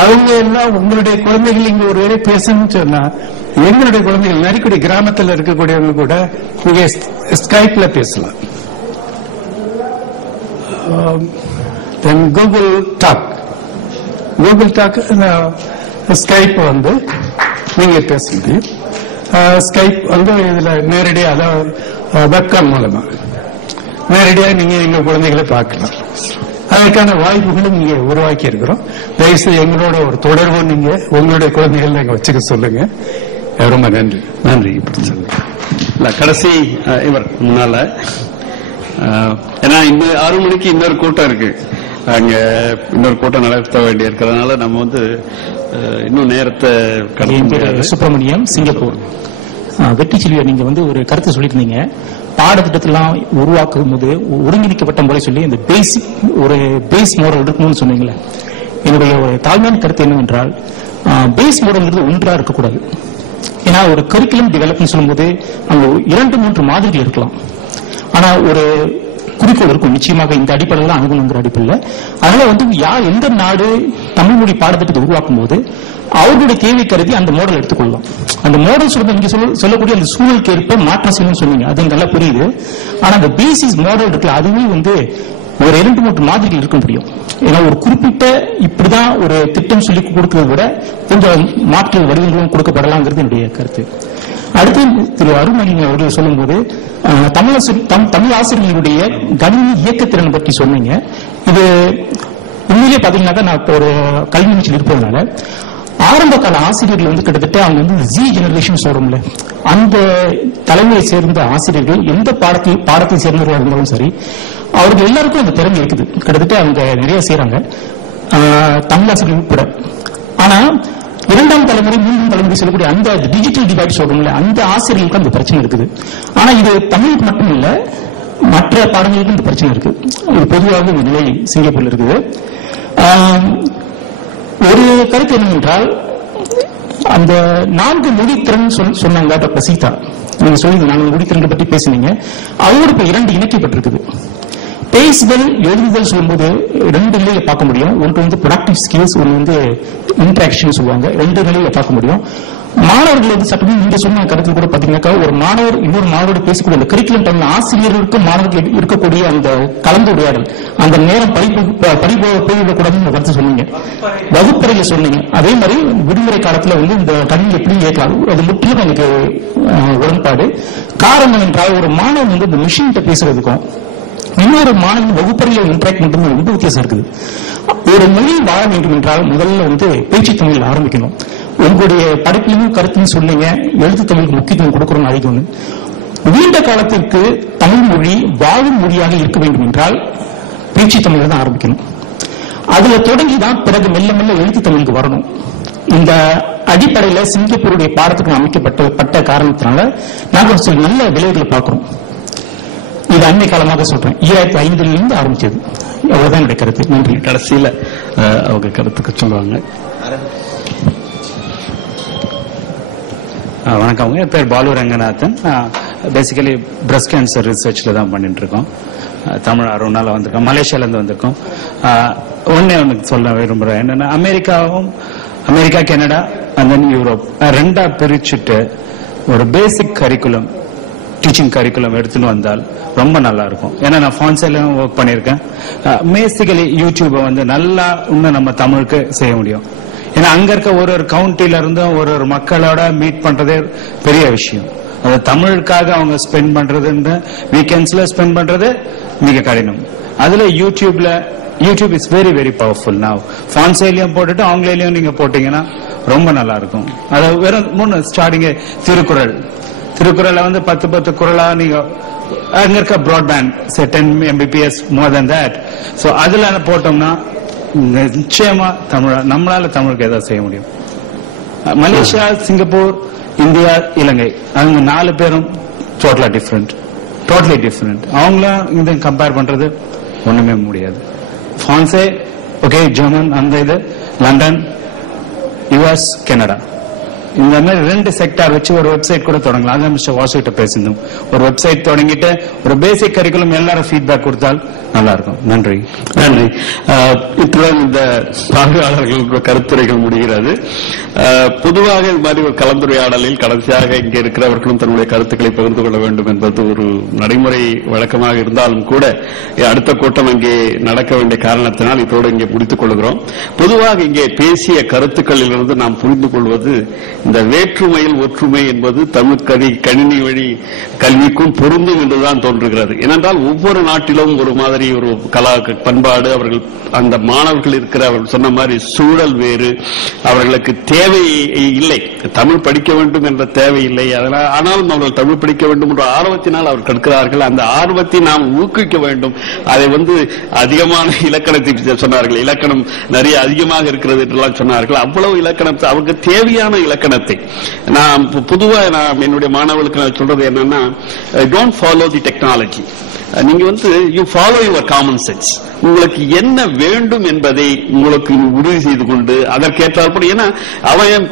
அவங்க எல்லாம் உங்களுடைய குழந்தைகள் இங்க ஒரு வேலை பேசணும்னு சொன்னா எங்களுடைய குழந்தைகள் நரிக்குடி கிராமத்தில் இருக்கக்கூடியவங்க கூட நீங்க ஸ்கைப்ல பேசலாம். கூகுள் டாக் ஸ்கைப் வந்து நீங்க பேச முடியும். ஸ்கைப் வந்து இதுல நேரடியாக அதாவது வெப்காம் மூலமா நேரடியாக நீங்க எங்க குழந்தைகளை பார்க்கலாம். அதற்கான வாய்ப்புகளும் நீங்க உருவாக்கி இருக்கிறோம். தயவுசெய்து எங்களோட ஒரு தொடர்பு நீங்க உங்களுடைய குழந்தைகள் எங்க வச்சுக்க சொல்லுங்க. ரொம்ப நன்றி. நன்றி. இல்ல கடைசி இவர் முன்னால ஏன்னா இந்த 6 மணிக்கு இன்னொரு கூட்டம் இருக்கு, அங்க இன்னொரு கூட்டம் நடத்த வேண்டி இருக்கிறதுனால நம்ம வந்து இன்னும் நேரத்தை சுப்பிரமணியம், சிங்கப்பூர். வெற்றி செல்வியா, நீங்க வந்து ஒரு கருத்தை சொல்லியிருந்தீங்க, பாடத்திட்டத்தெல்லாம் உருவாக்கும் போது ஒருங்கிணைக்கப்பட்ட முறை சொல்லி இந்த பேசிக் ஒரு பேஸ் மாடல் இருக்கணும்னு சொன்னீங்களே. என்னுடைய தாழ்மையான கருத்து என்னவென்றால், பேஸ் மாடல்ங்கிறது ஒன்றா இருக்கக்கூடாது. ஏன்னா ஒரு கரிக்குலம் டெவலப்மெண்ட் சொல்லும்போது அங்க 2-3 மாதிரிகள் இருக்கலாம். ஆனா ஒரு குறிக்கோள் இருக்கும், நிச்சயமாக இந்த அடிப்படையில் அணுகணுங்கிற அடிப்படையில். அதனால வந்து யார் எந்த நாடு தமிழ் மொழி பாடத்திட்டத்தை உருவாக்கும் போது அவர்களுடைய தேவை கருதி அந்த மாடல் எடுத்துக்கொள்ளலாம். அந்த மாடல் சொல்றது நீங்க சொல்லக்கூடிய அந்த சூழலுக்கு ஏற்ப மாற்றம் செய்யணும்னு சொன்னீங்க, அது நல்லா புரியுது. ஆனா அந்த பேசிஸ் மாடல் இருக்குல்ல, அதுவே வந்து ஒரு 2-3 மாதிரிகள் இருக்க முடியும். ஏன்னா ஒரு குறிப்பிட்ட இப்படிதான் ஒரு திட்டம் சொல்லி கொடுக்கறத விட கொஞ்சம் மாற்று வடிவங்களும் கொடுக்கப்படலாங்கிறது என்னுடைய கருத்து. அடுத்து திரு அருள்மொழி அவர்கள் சொல்லும் போது தமிழ் ஆசிரியர்களுடைய கணினி இயக்கத்திறன் பற்றி சொன்னீங்க. இது உண்மையிலே பாத்தீங்கன்னாக்கா நான் ஒரு கல்வி நிகழ்ச்சியில் இருப்பதனால ஆரம்ப கால ஆசிரியர்கள் வந்து கிட்டத்தட்ட அவங்க வந்து ஜி ஜெனரேஷன் சொல்றோம்ல, அந்த தலைமையை சேர்ந்த ஆசிரியர்கள் எந்த பாடத்தை சேர்ந்தவர்களாக இருந்தாலும் சரி, அவர்கள் எல்லாருக்கும் அந்த திறமை இருக்குது. கிட்டத்தட்ட அவங்க நிறைய செய்யறாங்க, தமிழாசிரியர்கள் உட்பட. ஆனா 2ஆம் தலைமுறை 3ஆம் தலைமுறை சொல்லக்கூடிய அந்த டிஜிட்டல் டிவைட் சொல்றோம்ல, அந்த ஆசிரியர்களுக்கு அந்த பிரச்சனை இருக்குது. ஆனா இது தமிழுக்கு மட்டும் இல்ல, மற்ற பாடங்களுக்கும் இந்த பிரச்சனை இருக்கு. இது பொதுவாக இந்த நிலை சிங்கப்பூர்ல இருக்குது. ஒரு கருத்து என்னவென்றால், அந்த 4 மொழித்திறன் சொன்னாங்க டாக்டர் சீதா, நீங்க சொல்லி 4 மொழித்திறன் பற்றி பேசினீங்க. அவரோட இப்ப 2 இணைக்கப்பட்டிருக்குது. பேசுதல் எழுதுதல் சொல்லும்போது 2 நிலையில பார்க்க முடியும். ஒன்று வந்து ப்ரொடக்டிவ் ஸ்கில்ஸ், ஒன்று வந்து இன்டராக்ஷன் சொல்லுவாங்க. 2 நிலையில பார்க்க முடியும். மாணவர்கள் வந்து சட்டமும் நீங்க சொன்ன கருத்தில் கூட பாத்தீங்கன்னாக்கா, ஒரு மாணவர் இன்னொரு மாணவரோடு பேசக்கூடிய அந்த கரிக்குலம் டைம்ல ஆசிரியர்களுக்கும் மாணவர்களுக்கு இருக்கக்கூடிய அந்த கலந்துரையாடல், அந்த நேரம் படிப்பு போய்விடக்கூடாதுன்னு கருத்து சொன்னீங்க, வகுப்பறையில சொன்னீங்க. அதே மாதிரி விடுமுறை காலத்துல வந்து இந்த தமிழ் எப்படி கேட்கலாம், அது முற்றிலும் எனக்கு உடன்பாடு. காரணம் என்றால், ஒரு மாணவன் வந்து இந்த மிஷின்கிட்ட பேசுறதுக்கும் இன்னொரு மாணவன் வகுப்பறையில் இன்டராக்ட் பண்றது ரொம்ப வித்தியாசம் இருக்குது. ஒரு மொழி வாழ வேண்டும் என்றால் முதல்ல வந்து பேச்சு தமிழில் ஆரம்பிக்கணும். உங்களுடைய படைப்பிலும் கருத்துன்னு சொன்னீங்க, எழுத்து தமிழுக்கு முக்கியத்துவம் கொடுக்கணும் அதிகம்னு. நீண்ட காலத்திற்கு தமிழ் மொழி வாழும் மொழியாக இருக்க வேண்டும் என்றால் பேச்சு தமிழில் தான் ஆரம்பிக்கணும். அதுல தொடங்கிதான் பிறகு மெல்ல மெல்ல எழுத்து தமிழுக்கு வரணும். இந்த அடிப்படையில சிங்கப்பூருடைய பாடத்துக்கு அமைக்கப்பட்ட காரணத்தினால நாங்கள் சில நல்ல விளைவுகளை பார்க்கிறோம். இது அண்மை காலமாக சொல்றேன், 2005 ஆரம்பிச்சது. அவ்வளவுதான் என்னுடைய கருத்து. நன்றி. கடைசியில அவங்க கருத்துக்கு சொல்லுவாங்க. வணக்கம், என் பேர் Balu Ranganathan. Basically breast cancer ரிசர்ச்ல தான் பண்ணிட்டு இருக்கோம். தமிழ் 6 நாள் வந்திருக்கோம், மலேசியால இருந்து வந்திருக்கோம். ஒன்னு சொல்ல விரும்புறேன், என்னன்னா America Canada and then Europe 2ஆ பிரிச்சுட்டு ஒரு பேசிக் கரிக்குலம், டீச்சிங் கரிக்குலம் எடுத்துன்னு வந்தால் ரொம்ப நல்லா இருக்கும். ஏன்னா நான் ஃபான்சைலும் ஒர்க் பண்ணியிருக்கேன். பேசிக்கலி யூடியூபை வந்து நல்லா இன்னும் நம்ம தமிழுக்கு செய்ய முடியும். ஏன்னா அங்க இருக்க ஒரு கவுண்டில இருந்தும் ஒரு மக்களோட மீட் பண்றதே பெரிய விஷயம். அது தமிழுக்காக அவங்க ஸ்பெண்ட் பண்றது, வீக்கெண்ட்ஸ்ல ஸ்பெண்ட் பண்றது மிக கடினம். அதுல YouTube is very very powerful. நான் ஃபான்சைலையும் போட்டுட்டு ஆங்கிலேயிலையும் நீங்க போட்டீங்கன்னா ரொம்ப நல்லா இருக்கும். அது வெறும் 3 ஸ்டார்டிங் திருக்குறளை வந்து 10 குறளா நீங்க அங்க இருக்க broadband 10 Mbps more then that. So அதுல போட்டோம்னா நிச்சயமா நம்மளால தமிழுக்கு ஏதாவது செய்ய முடியும். மலேசியா, சிங்கப்பூர், இந்தியா, இலங்கை, அவங்க 4 பேரும் டோட்டலி டிஃபரெண்ட். அவங்களும் இந்த கம்பேர் பண்றது ஒண்ணுமே முடியாது. பிரான்சே ஓகே, ஜெர்மன், அந்த இது லண்டன், யுஎஸ், கனடா, இந்த மாதிரி 2 செக்டார் வச்சு ஒரு வெப்சைட் கூட தொடங்கலாம். அதான் மிஸ்டர் வாசுகிட்ட பேசியிருந்தோம். ஒரு வெப்சைட் தொடங்கிட்டு ஒரு பேசிக் கரிக்குலம் எல்லாரும் ஃபீட்பேக் கொடுத்தால் நல்லா இருக்கும். நன்றி. நன்றி. இத்துடன் இந்த பார்வையாளர்களுக்கு கருத்துரைகள் முடிகிறது. பொதுவாக இது மாதிரி ஒரு கலந்துரையாடலில் கடைசியாக இங்கே இருக்கிறவர்களும் தன்னுடைய கருத்துக்களை பகிர்ந்து கொள்ள வேண்டும் என்பது ஒரு நடைமுறை வழக்கமாக இருந்தாலும் கூட அடுத்த கூட்டம் இங்கே நடக்க வேண்டிய காரணத்தினால் இதோடு இங்கே முடித்துக் கொள்கிறோம். பொதுவாக இங்கே பேசிய கருத்துக்களிலிருந்து நாம் புரிந்து கொள்வது இந்த வேற்றுமையில் ஒற்றுமை என்பது தமிழ் கணினி வழி கல்விக்கும் பொருந்தும் என்றுதான் தோன்றுகிறது. ஏனென்றால் ஒவ்வொரு நாட்டிலும் ஒரு மாதிரி ஒரு பண்பாடு, அவர்கள் அந்த மாணவர்கள் இருக்கிற அவர்கள் சொன்ன மாதிரி சூழல் வேறு, அவர்களுக்கு தேவை இல்லை, தமிழ் படிக்க வேண்டும் என்ற தேவை இல்லை. ஆனாலும் அவர்கள் தமிழ் படிக்க வேண்டும் என்ற ஆர்வத்தினால் அவர் கற்கிறார்கள். அந்த ஆர்வத்தை நாம் ஊக்குவிக்க வேண்டும். அதை அதிகமான இலக்கணத்தை சொன்னார்கள், இலக்கணம் நிறைய அதிகமாக இருக்கிறது என்றெல்லாம் சொன்னார்கள். அவ்வளவு இலக்கணத்தை அவருக்கு தேவையான இலக்கணத்தை நான் பொதுவாக என்னுடைய மாணவர்களுக்கு நான் சொல்றது என்னன்னா, டோன்ட் ஃபாலோ தி டெக்னாலஜி, நீங்க you follow your common sense. உங்களுக்கு என்ன வேண்டும் என்பதை உங்களுக்கு உறுதி செய்து கொண்டு அதற்கேற்றாற்படி, ஏன்னா அவன்